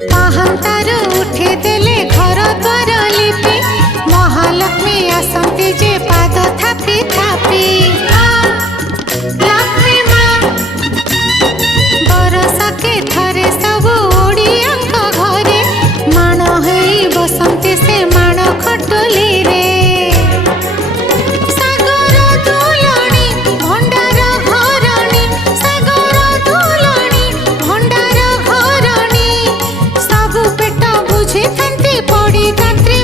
पाहांतारू उठे देले घर द्वार लिपि महालक्ष्मी आसंती जे पाद थापी थापी लक्ष्मी माँ बरसके थरे सब ओडियांक घरे माण होई बसंती से माण खटुली रे सागर दुलणी भंडार घरणी सागर दुलणी भंडार घरणी सबु पेट बुझी थांती पड़ी दांत्री